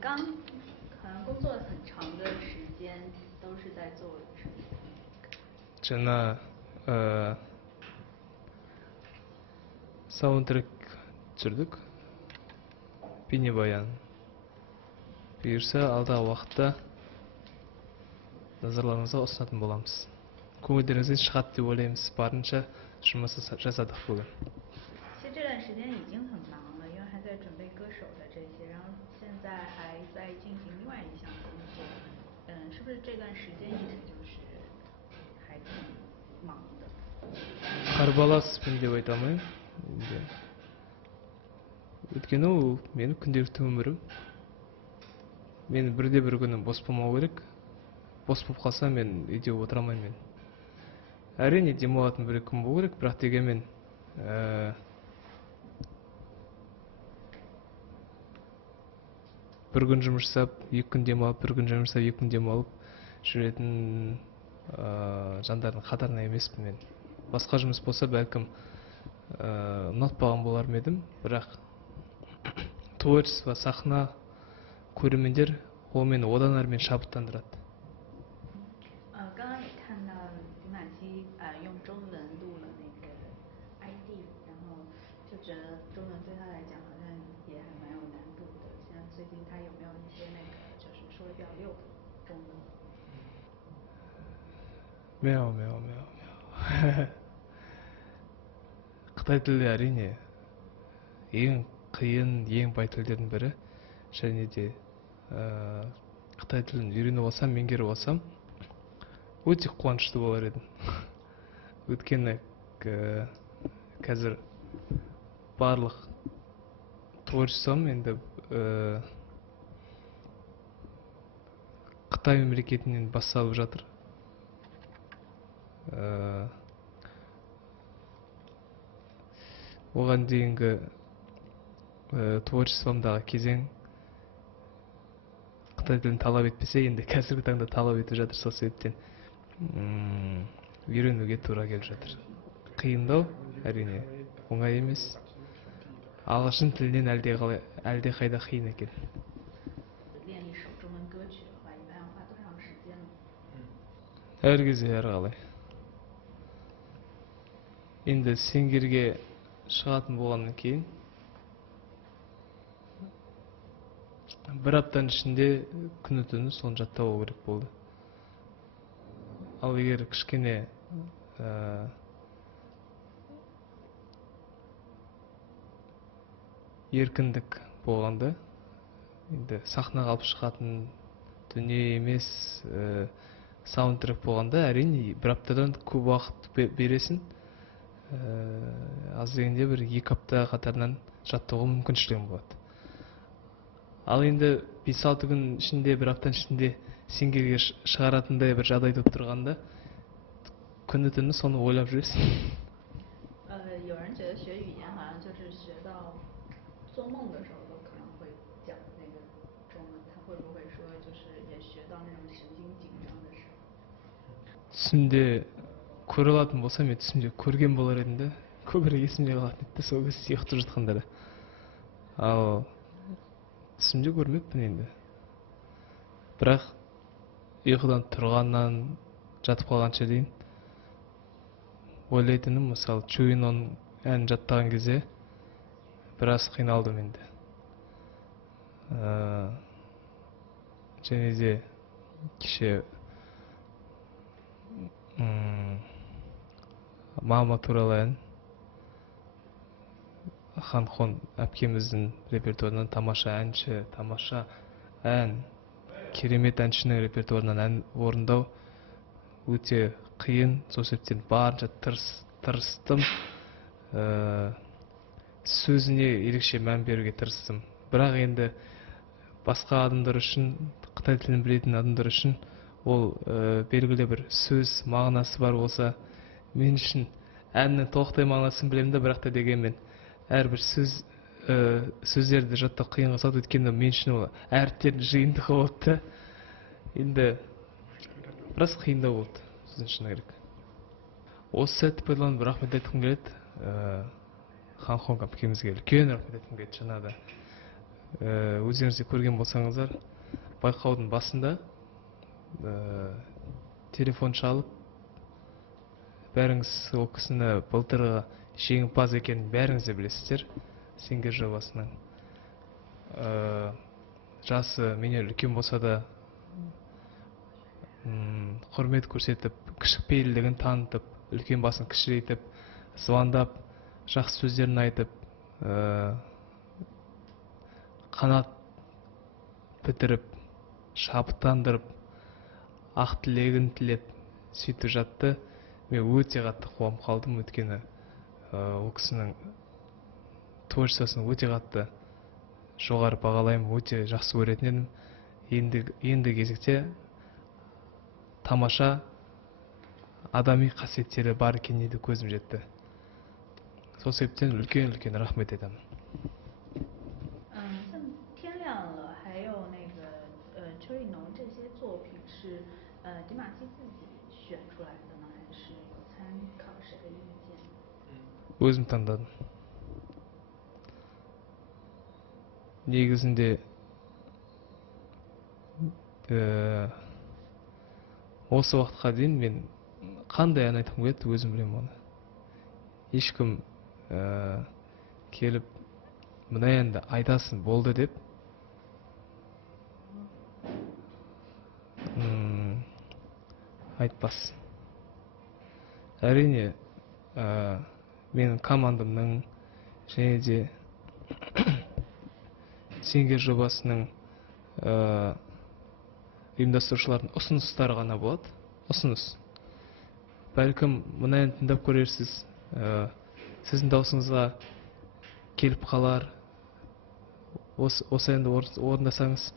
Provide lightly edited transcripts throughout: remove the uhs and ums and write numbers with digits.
刚好像工作很长的时间都是在做什么？ жана саундтрек түсүрдүк, бейнебаян. Бұйырса, алдағы уақытта назарларыңызға ұсынатын боламыз. Көңілдеріңізден шығады деп ойлаймыз. Барынша жұмыс жасадық бүгін. 其实这段时间已经很忙了，因为还在准备歌手的这些，然后现在还在进行另外一项工作。是不是这段时间一直就是还挺忙的？ Қарбаласпын деп айта алмаймын. Өйткені ол менің күнделікті өмірім. Мен бірде-бір күнім бос болмау керек. Бос болып қалса, мен үйде отыра алмаймын. Әрине, демалатын бір күн болу керек, бірақ дегенмен бір күн жұмыс жасап, екі күн демалып, бір күн жұмыс жасап, екі күн демалып жүретін жандардың қатарында емеспін мен. Басқа жұмыс болса, бәлкім ұнатпаған болар ма едім, бірақ творчество, сахна, көрермендер ол мені одан әрмен шабыттандырады. 刚刚也看到李满熙用中文录了那个 ID， 然后就觉得中文对他来讲好像也还蛮有难度的。现在最近他有没有一些那个就是说的比较溜的中文？ Мяу, мяу, мяу, мяу. Қытай тілі әрине ең қиын, ең бай тілдердің бірі. Және де Қытай тілін үйреніп алсам, меңгеріп алсам, өте қуанышты болар едім. Өйткені қазір барлық творчеством енді Қытай мемлекетінен басталып жатыр. Оған дейінгі творчествомдағы кезең Қытай тілін талап етпесе, енді қазіргі таңда талап етіп жатыр. Сол себептен үйренуге тура келіп жатыр. Қиындау, әрине, оңай емес. Ағылшын тілінен әлде қайда қиын екен. 练一首中文歌曲的话，一般要花多长时间呢？ әр кезде әрқалай. Енді сенгерге шығатын болғаннан кейін бір аптаның ішінде күні түні соны жаттап алу керек болды. Ал егер кішкене еркіндік болғанда, енді сахнаға алып шығатын дүние емес, саундтрек болғанда, әрине бір аптадан көп уақыт бересің. Аз дегенде бір 2 апта қатарынан жаттауға мүмкіншілігім болады. Ал енді 5-6 күн ішінде, бір аптаның ішінде сенгерге шығаратындай бір жағдай болып тұрғанда, күні түні соны ойлап жүресің. 有人觉得学语言好像就是学到做梦的时候都可能会讲那个中文，他会不会说就是也学到那种神经紧张的时候？ түсімде көре алатын болсам, мен түсімде көрген болар едім де, көбірек есімде қалатын еді, сол кезде ұйықтап жатқандары. Ал түсімде көрмеппін енді. Бірақ ұйқыдан тұрғаннан жатып қалғанша дейін ойлайтыным, мысалы Чуинон әнін жаттаған кезде біраз қиналдым енді. Және де кеше мама туралы ән, Ханхон әпкеміздің репертуарынан тамаша әнші, тамаша ән, керемет әншінің репертуарынан ән орындау өте қиын. Сол себептен барынша тырыстым, сөзіне ерекше мән беруге тырыстым. Бірақ енді басқа адамдар үшін, Қытай тілін білетін адамдар үшін ол белгілі бір сөз мағынасы бар болса, мен үшін әннің толықтай мағынасын білемін де, бірақ та дегенмен әрбір сөздерді жаттау қиынға соғады. Өйткені мен үшін ол әріптердің жиынтығы болды. Енді біраз қиындау болды, сөзін шыны керек. Осы сәтті пайдаланып рахмет айтқым келеді. Ханхон әпкемізге үлкен рахмет айтқым келеді. Жаңағыда Өздеріңіз де көрген болсаңыздар, байқаудың басында телефон шалып, бәріңіз ол кісіні былтырғы жеңімпаз екенін бәріңіз де білесіздер. Сингер жобасының жасы менен үлкен болса да құрмет көрсетіп, кішіпейілдігін танытып, үлкен басын кішірейтіп, звондап, жақсы сөздерін айтып, қанат бітіріп, шабыттандырып, ақ тілегін тілеп сөйтіп жатты. Мен өте қатты қуанып қалдым, өйткені ол кісінің творчествосын өте қатты жоғары бағалаймын, өте жақсы көретін едім. Енді кезекте тамаша адами қасиеттері бар екеніне де көзім жетті. Сол себептен үлкен рахмет айтамын. 像天亮了，还有那个邱意浓这些作品是迪玛希自己选出来的呢，还是有参考谁的意见？ өзім таңдадым. Негізінде осы уақытқа дейін мен қандай ән айтқым келеді, өзім білемін оны. Ешкім келіп мына әнді айтасың болды деп айтпас. Әрине менің командамның және де Сингер жобасының ұйымдастырушылардың ұсыныстары ғана болады. Ұсыныс. Бәлкім мына әнді тыңдап көрерсіз, сіздің даусыңызға келіп қалар, осы әнді орындасаңыз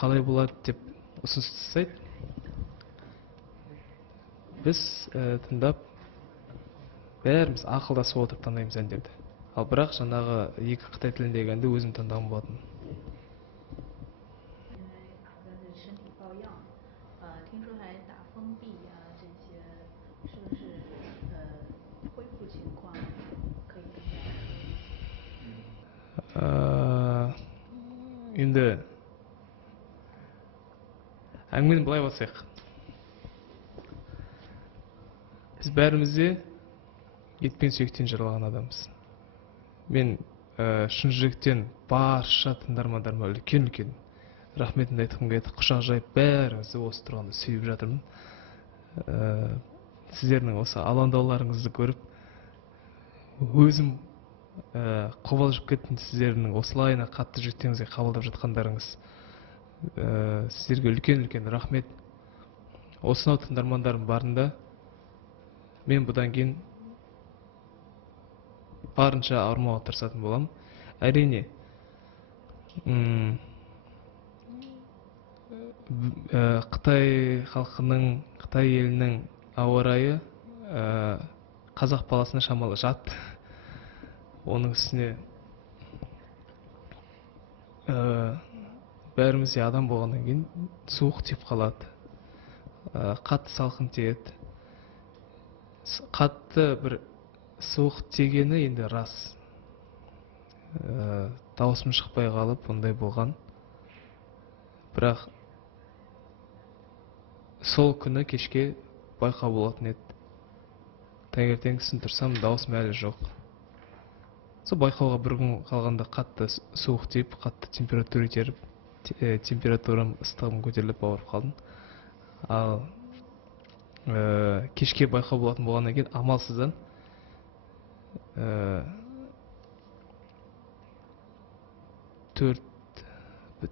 қалай болады деп ұсыныс тастайды. Біз тыңдап бәріміз ақылдасып отырып таңдаймыз әндерді. Ал бірақ жаңағы екі қытай тіліндегі әнді өзім таңдаған болатын. 身体抱恙，听说还打封闭啊，这些是不是恢复情况可以跟大家说一下？ енді әңгімені былай бастайық. Біз бәріміз де ет пен сүйектен жаралған адамбыз. Мен шын жүректен барша тыңдармандарыма үлкен рахметімді айтқым келеді. Құшақ жайып бәріңізді осы тұрғанда сүйіп жатырмын. Сіздердің осы алаңдауларыңызды көріп, өзім қобалжып кеттім. Сіздердің осылайына қатты жүректеріңізге қабылдап жатқандарыңыз. Сіздерге үлкен рахмет. Осынау тыңдармандарым барында мен бұдан кейін барынша ауырмауға тырысатын боламын. Әрине, Қытай халқының, Қытай елінің ауа райы қазақ баласына шамалы жат. Оның үстіне бәрімізде адам болғаннан кейін суық тиіп қалады. Қатты салқын тиеді. Қатты бір суық тигені енді рас. Даусым шықпай қалып, ондай болған. Бірақ сол күні кешке байқау болатын еді. Таңертеңгісін тұрсам, даусым әлі жоқ. Сол байқауға бір күн қалғанда қатты суық тиіп, қатты температура теріп, температурам, ыстығым көтеріліп ауырып қалдым. Ал кешке байқау болатын болғаннан кейін амалсыздан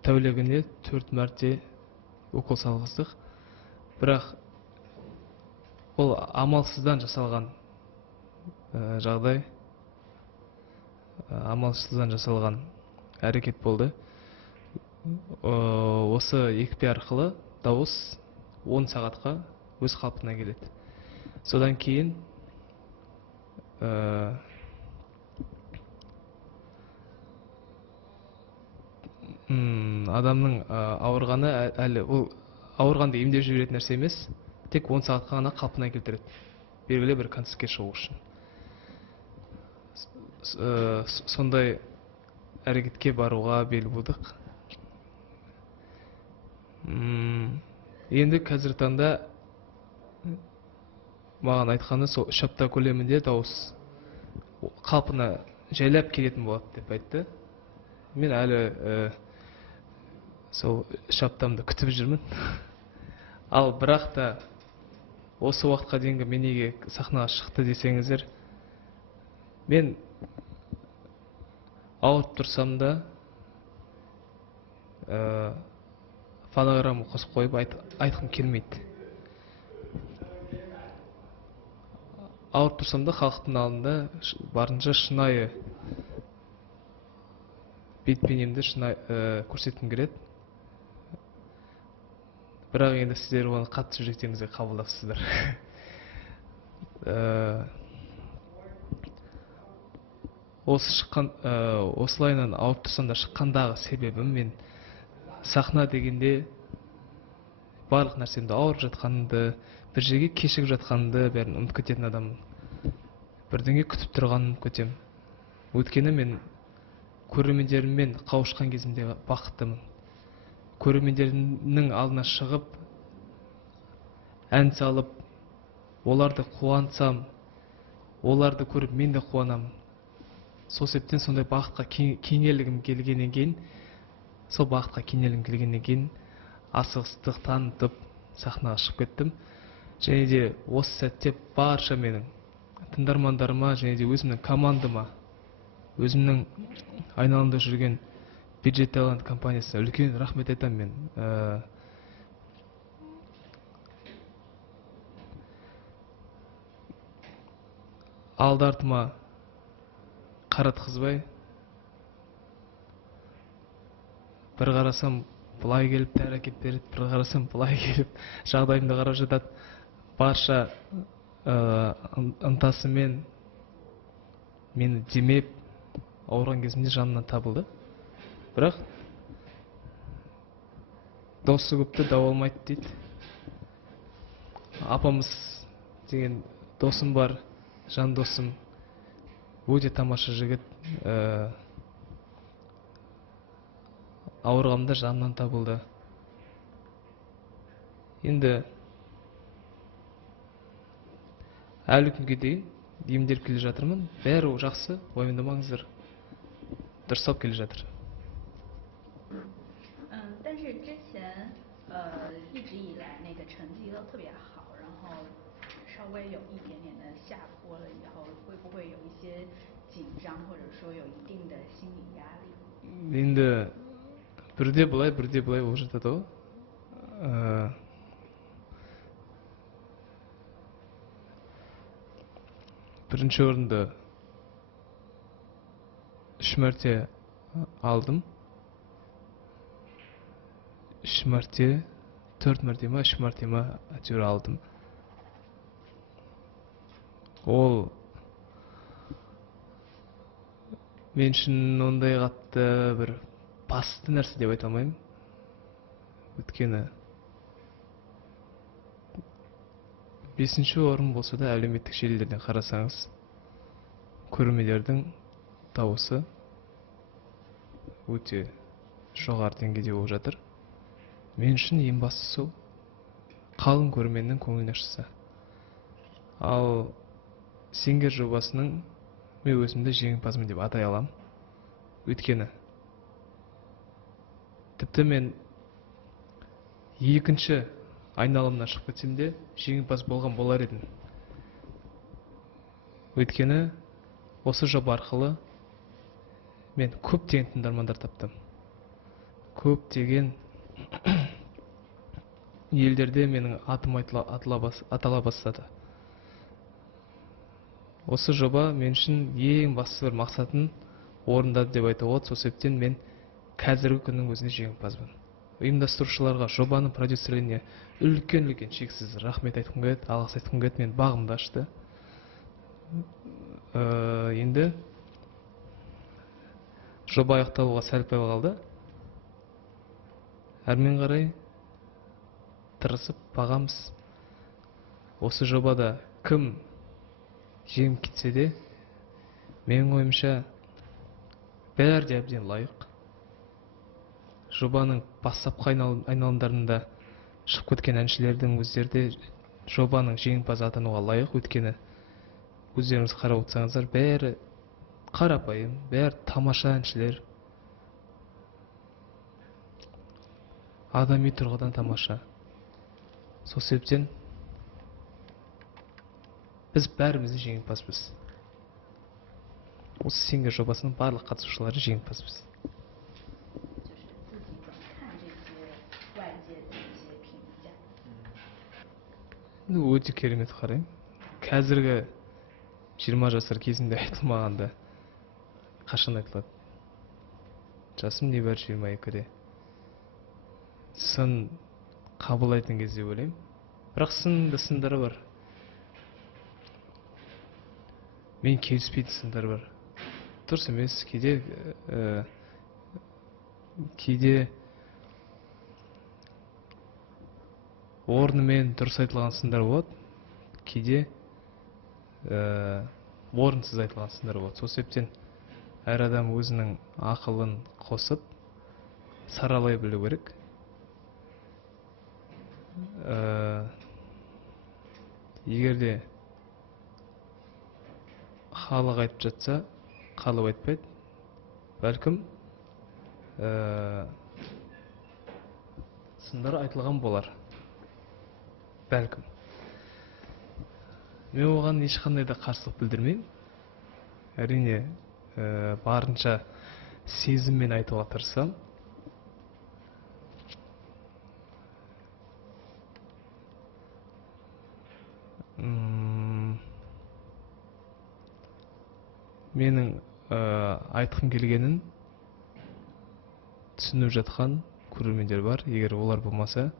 тәулігіне 4 мәрте укол салғыздық. Бірақ ол амалсыздан жасалған жағдай, амалсыздан жасалған әрекет болды. Осы екпе арқылы дауыс 10 сағатқа өз қалпына келеді. Содан кейін адамның ауырғаны әлі, ол ауырғанды емдеп жіберетін нәрсе емес, тек 10 сағатқа ғана қалпына келтіреді, белгілі бір концертке шығу үшін. Сондай әрекетке баруға бел будық. Енді қазір таңда маған айтқаны сол 3 апта көлемінде дауыс қалпына жайлап келетін болады деп айтты. Мен әлі сол 3 аптамды күтіп жүрмін. Ал бірақ та осы уақытқа дейінгі мен неге сахнаға шықты десеңіздер, мен ауырып тұрсам да фонограмма қосып қойып айтқым келмейді. Ауырып тұрсам да халықтың алдында барынша шынайы бет-бейнемді көрсеткім келеді. Бірақ енді сіздер оны қатты жүректеріңізге қабылдапсыздар. Осы шыққан осылайынан ауырып тұрсам да шыққандағы себебім, мен сахна дегенде барлық нәрсемді, ауырып жатқанымды, бір жерге кешігіп жатқанымды бәрін ұмытып кететін адаммын. Бірдеңе күтіп тұрғанымды көтем. Өйткені мен көрермендеріммен қауышқан кезімде бақыттымын. Көрермендерінің алдына шығып, ән салып, оларды қуантсам, оларды көріп мен де қуанамын. Сол себептен сондай бақытқа кенелгім келгеннен кейін, асығыстық танытып сахнаға шығып кеттім. Және де осы сәтте барша менің тыңдармандарыма, және де өзімнің командама, өзімнің айналымда жүрген Бюджет Талант компаниясына үлкен рахмет айтамын мен. Алды-артыма қаратқызбай, бір қарасам былай келіп тәр әкеп береді, бір қарасам былай келіп жағдайымды қарап жатады. Барша ынтасымен мені демеп, ауырған кезімде жанымнан табылды. Бірақ досы көпті дау алмайды дейді. Апамыз деген досым бар, жан досым, өте тамаша жігіт. Ауырғанымда жанымнан табылды. Енді әлі күнге дейін емделіп келе жатырмын. Бәрі жақсы, уайымдамаңыздар. Дұрыстап келе жатыр. 但是之前一直以来那个成绩都特别好，然后稍微有一点点的下坡了以后，会不会有一些紧张，或者说有一定的心理压力？ енді бірде былай болып жатады ғой. Бірінші орынды 3 мәрте алдым. 3 мәрте, 4 мәрте ма, 3 мәрте ма әйтеуір алдым. Ол мен үшін ондай қатты бір басты нәрсе деп айта алмаймын. Өйткені 5-ші орын болса да әлеуметтік желілерден қарасаңыз, көрермендердің дауысы өте жоғары деңгейде болып жатыр. Мен үшін ең бастысы сол қалың көрерменнің көңілін ашса. Ал Сингер жобасының мен өзімді жеңімпазмын деп атай аламын. Өйткені тіпті мен екінші айналымнан шығып кетсем де жеңімпаз болған болар едім. Өйткені осы жоба арқылы мен көптеген тыңдармандар таптым. Көптеген елдерде менің атым атала бастады. Осы жоба мен үшін ең басты бір мақсатын орындады деп айтуға болады. Сол себептен мен қазіргі күннің өзінде жеңімпазбын. Ұйымдастырушыларға, жобаның продюсерлеріне үлкен шексіз рахмет айтқым келеді, алғыс айтқым келеді. Мен бағымды ашты. Енді жоба аяқталуға сәл пәл қалды. Әрмен қарай тырысып бағамыз. Осы жобада кім жеңіп кетсе де, менің ойымша бәрі де әбден лайық. Жобаның бастапқы айналымдарында шығып кеткен әншілердің өздері де жобаның жеңімпазы атануға лайық. Өйткені өздеріңіз қарап отырсаңыздар, бәрі қарапайым, бәрі тамаша әншілер. Адами тұрғыдан тамаша. Сол себептен біз бәріміз де жеңімпазбыз. Осы сингер жобасының барлық қатысушылары жеңімпазбыз. Өте керемет қараймын. Қазіргі 20 жасар кезінде айтылмағанда қашан айтылады? Жасым небәрі 22-де. Сын қабылдайтын кезде ойлаймын. Бірақ сындары бар. Мен келіспейтін сындар бар. Дұрыс емес, кейде орнымен дұрыс айтылған сындар болады, кейде орынсыз айтылған сындар болады. Сол себептен әр адам өзінің ақылын қосып, саралай білу керек. Егер де халық айтып жатса, қалып айтпайды. Бәлкім сындар айтылған болар. Бәлкім. Мен оған ешқандай да қарсылық білдірмеймін. Әрине, барынша сезіммен айтуға тырысамын. Менің айтқым келгенін түсініп жатқан көрермендер бар. Егер олар болмаса,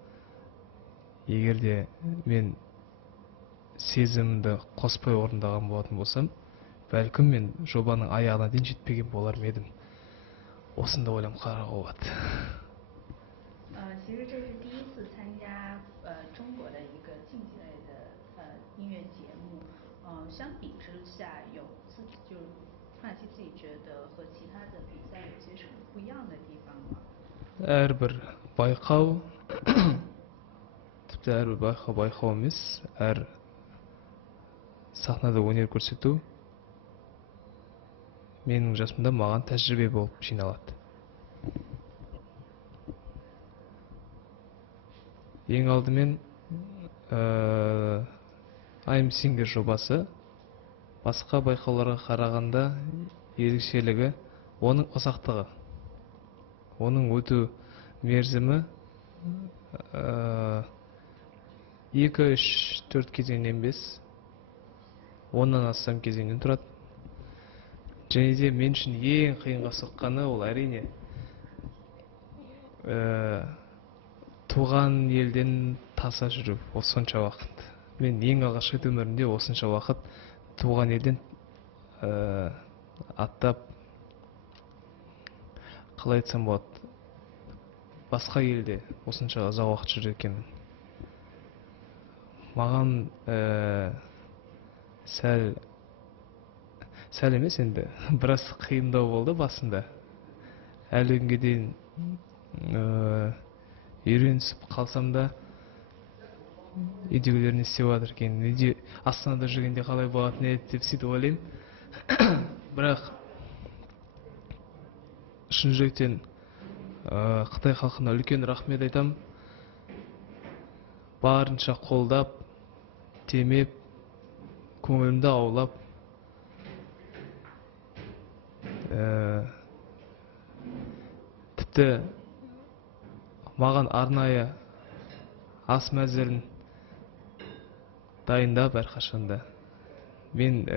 егер де мен сезімді қоспай орындаған болатын болсам, бәлкім мен жобаның аяғына дейін жетпеген болар ма едім. Осында ойлам қарауға болады. 其实这是第一次参加中国的一个竞技类的音乐节目。相比之下，就是范希自己觉得和其他的比赛有些什么不一样的地方吗？ әрбір байқау тіпті әрбір байқау емес, әр сахнада өнер көрсету менің жасымда маған тәжірибе болып жиналады. Ең алдымен I'm Singer жобасы басқа байқауларға қарағанда ерекшелігі оның ұзақтығы. Оның өту мерзімі 2-3-4 кезеңнен емес, 10-нан астам кезеңнен тұрады. Және де мен үшін ең қиынға соққаны ол әрине туған елден таса жүру. Осынша уақыт. Мен ең алғашқы өмірімде осынша уақыт туған елден аттап, қалай айтсам болады, басқа елде осынша ұзақ уақыт жүреді екенмін. Маған сәл емес енді, біраз қиындау болды басында. Әлі күнге дейін үйренісіп қалсам да, үйдегілер не істеп жатыр екен, Астанада жүргенде қалай болатын еді деп сөйтіп ойлаймын. Бірақ шын жүректен Қытай халқына үлкен рахмет айтам. Барынша қолдап, темеп, көңілімді аулап, тіпті маған арнайы ас мәзірін дайындап әрқашанда. Мен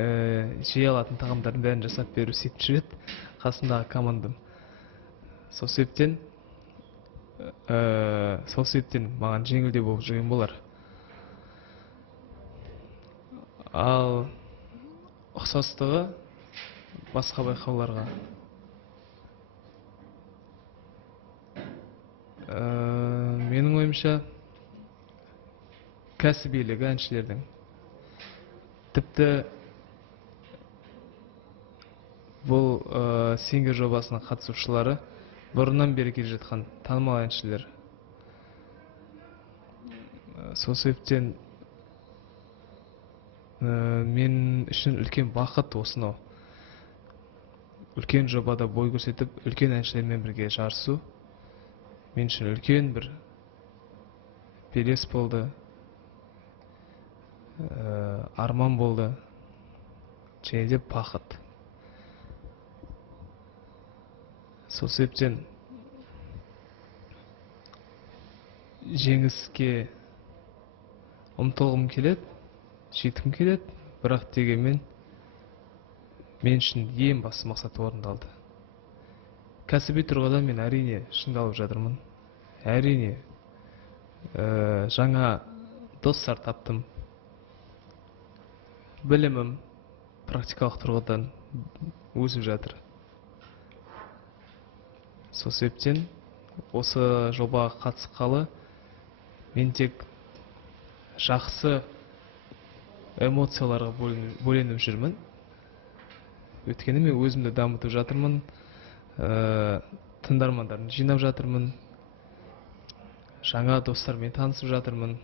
жей алатын тағамдардың бәрін жасап беру сөйтіп жүреді қасындағы командам. Сол себептен маған жеңілдеу болып жүрген болар. Ал ұқсастығы басқа байқауларға менің ойымша кәсібилігі әншілердің. Тіпті Бұл Сингер жобасының қатысушылары бұрыннан бері келе жатқан танымал әншілер. Сол себептен мен үшін үлкен бақыт осынау. Үлкен жобада бой көрсетіп, үлкен әншілермен бірге жарысу мен үшін үлкен бір белес болды, арман болды, және де бақыт. Сол себептен жеңіске ұмтылғым келеді, жеткім келеді, бірақ дегенмен мен үшін ең басты мақсат орындалды. Кәсіби тұрғыда мен әрине шыңдалып жатырмын. Әрине жаңа достар таптым. Білімім практикалық тұрғыдан өсіп жатыр. Сол себептен осы жобаға қатысқалы мен тек жақсы эмоцияларға бөленіп жүрмін. Өйткені мен өзімді дамытып жатырмын, тыңдармандарын жинап жатырмын, жаңа достармен танысып жатырмын,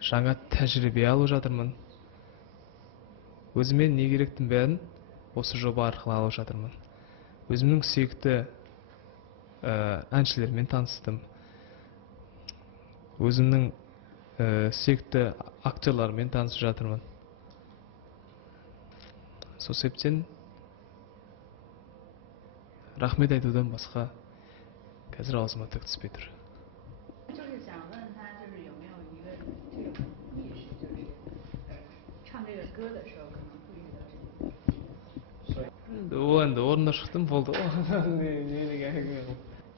жаңа тәжірибе алып жатырмын. Өзіме не керектің бәрін осы жоба арқылы алып жатырмын. Өзімнің сүйікті әншілермен таныстым. Өзімнің сүйікті актерлармен танысып жатырмын. Сол себептен рахмет айтудан басқа қазір аузыма түк түспей тұр. 就是想问他，就是有没有一个这种意识，就是唱这个歌的时候可能会遇到这个。 Ол енді орында шықтым, болды ғой.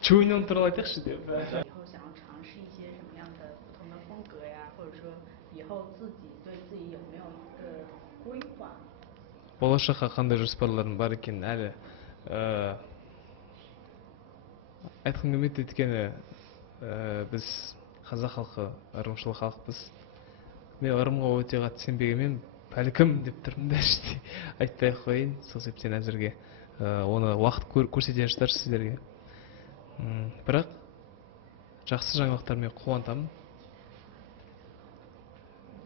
Чуйнан туралы айтайықшы деп. 以后想要尝试一些什么样的不同的风格呀，或者说以后自己对自己有没有一个规划？ Болашаққа қандай жоспарларым бар екен әлі айтқым келмейді, өйткені біз қазақ халқы ырымшыл халықпыз. Мен ырымға өте қатты сенбегенмен бәлкім деп тұрмын да, айтпай ақ қояйын. Сол себептен әзірге оны уақыт көрсете жатар сіздерге. Бірақ жақсы жаңалықтармен қуантамын.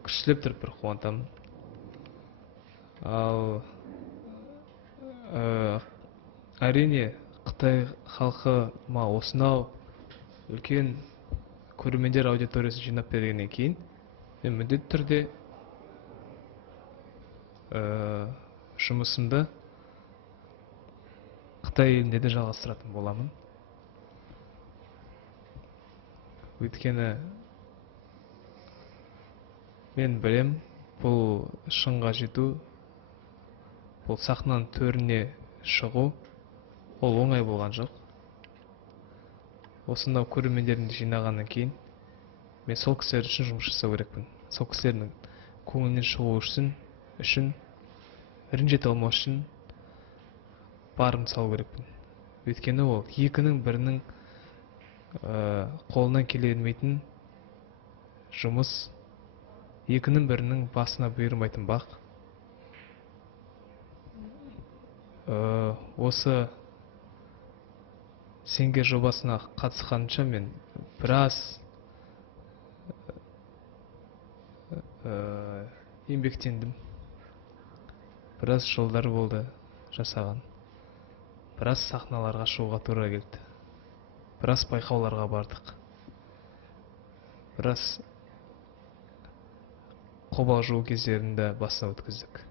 Күштілеп тұрып бір қуантамын. Ал әрине Қытай халқы ма осынау үлкен көрермендер аудиториясын жинап бергеннен кейін мен міндетті түрде жұмысымды Қытай елінде де жалғастыратын боламын. Өйткені мен білем, бұл шыңға жету, бұл сахнаның төріне шығу, ол оңай болған жоқ. Осынау көрермендерді жинағаннан кейін мен сол кісілер үшін жұмыс жасау керекпін. Сол кісілердің көңілінен шығу үшін ренжете алмау үшін барымды салу керекпін. Өйткені ол екінің бірінің қолынан келе бермейтін жұмыс, екінің бірінің басына бұйырмайтын бақ. Осы Сингер жобасына қатысқанша мен біраз еңбектендім. Біраз жылдар болды жасаған. Біраз сахналарға шығуға тура келді. Біраз байқауларға бардық. Біраз қобалжу кездерінде басына өткіздік.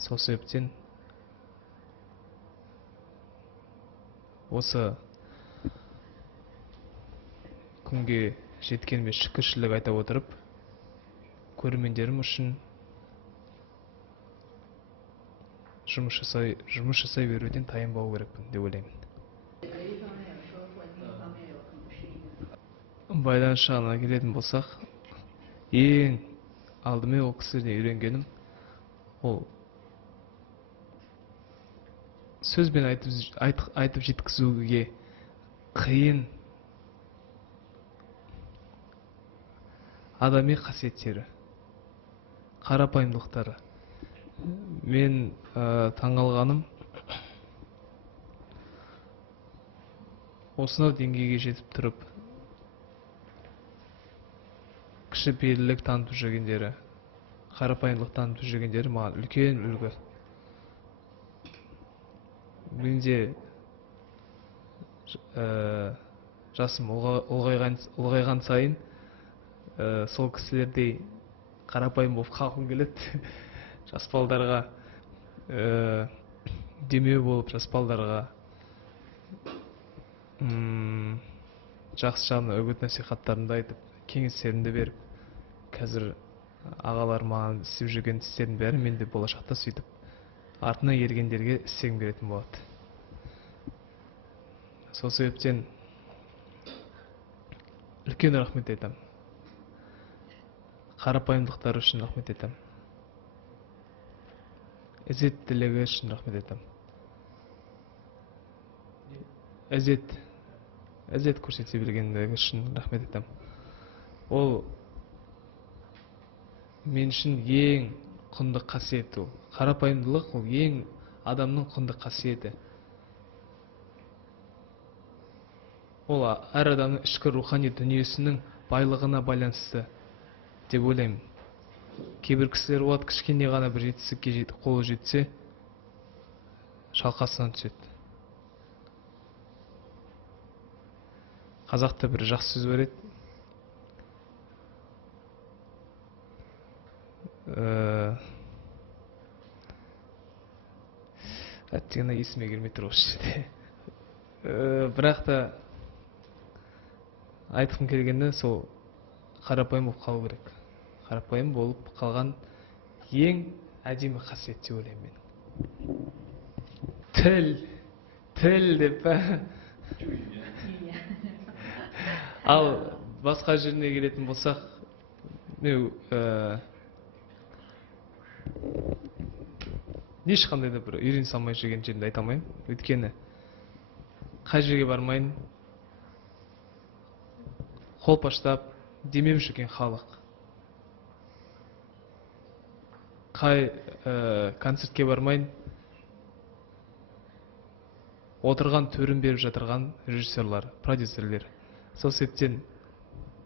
Сол себептен осы күнге жеткеніме шүкіршілік айта отырып, көрермендерім үшін жұмыс жасай беруден тайынбау керекпін деп ойлаймын. Байланыс жағына келетін болсақ, ең алдымен ол кісілерден үйренгенім ол сөзбен айтып жеткізуге қиын адами қасиеттері, қарапайымдылықтары. Мен таңғалғаным осынау деңгейге жетіп тұрып кішіпейілділік танытып жүргендері, қарапайымдылық танытып жүргендері маған үлкен үлгі. Менде жасым ұлғайған сайын сол кісілердей қарапайым болып қалғым келеді. Жас балдарға демеу болып, жас балдарға жақсы жағына үгіт насихаттарымды айтып, кеңестерімді беріп, қазір ағалар маған істеп жүрген істердің бәрі мен де болашақта сөйтіп артына ергендерге істегім келетін болады. Сол себептен үлкен рахмет айтамын. Қарапайымдылықтары үшін рахмет айтамын. Ізеттілігі үшін рахмет айтамын. Ізет көрсете білгендігі үшін рахмет айтамын. Ол мен үшін ең құнды қасиет. Ол қарапайымдылық, ол ең адамның құнды қасиеті. Ол әр адамның ішкі рухани дүниесінің байлығына байланысты деп ойлаймын. Кейбір кісілер болады, кішкене ғана бір жетістікке қолы жетсе, шалқасынан түседі. Қазақта бір жақсы сөз бар еді. Әттеңіне есіме келмей тұр осы жерде. Бірақ та айтқым келгені сол қарапайым болып қалу керек. Қарапайым болып қалған ең әдемі қасиет деп ойлаймын мен. Тіл деп па? Ал басқа жеріне келетін болсақ, ешқандай да бір үйрене салмай жүрген жерінде айта алмаймын. Өйткені қай жерге бармайын, қолпаштап демеп жүрген халық. Қай концертке бармайын, отырған төрін беріп жатырған режиссерлар, продюсерлер. Сол себептен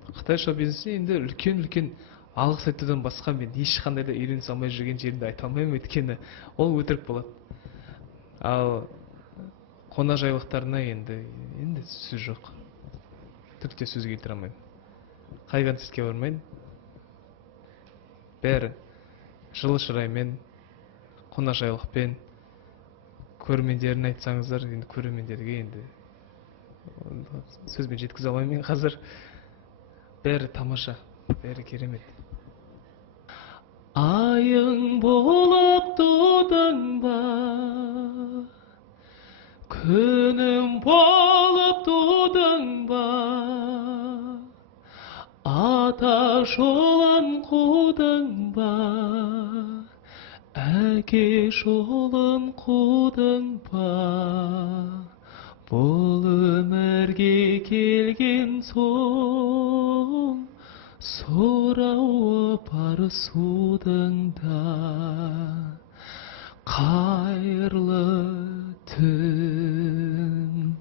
Қытай шоу-бизнесіне енді үлкен алғыс айтудан басқа мен ешқандай да үйрене салмай жүрген жерінде айта алмаймын, өйткені ол өтірік болады. Ал қонақжайлықтарына енді сөз жоқ. Тіпті сөз келтіре алмаймын. Қай концертке бармайын, бәрі жылы шыраймен, қонақжайлықпен, көрермендерін айтсаңыздар, енді көрермендерге енді сөзбен жеткізе алмаймын мен қазір. Бәрі тамаша, бәрі керемет. Айың болып тудың ба, күнім болып тудың ба, ата жолын қудың ба, әке жолын қудың ба, бұл өмірге келген соң сұрауы бар судың да. Қайырлы түн.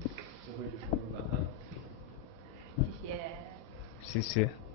谢谢。谢谢。